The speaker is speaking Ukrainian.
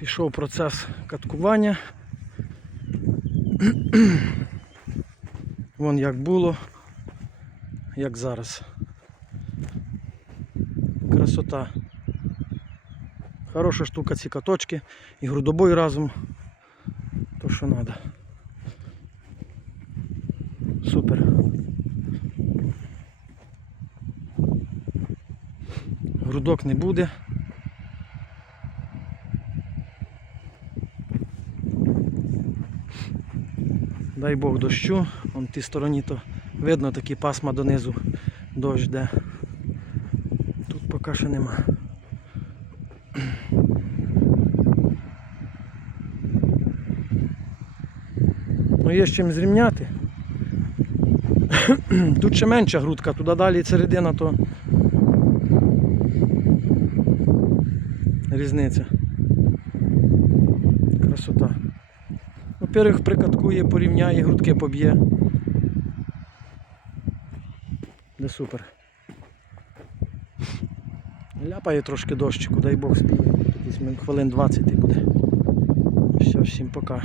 Пішов процес каткування. Вон як було, як зараз. Красота. Хороша штука ці каточки і грудобой разом. То що треба. Супер. Грудок не буде. Дай Бог дощу. Вон в тій стороні то видно такі пасма донизу дощ йде. Тут поки що нема. Ну є з чим зрівняти. Тут ще менша грудка, туди далі середина, то різниця. Красота. Во-первых, прикаткує, порівняє, грудки поб'є. Де супер. Ляпає трошки дощику, дай Бог співає. Хвилин 20 і буде. Все, всім пока.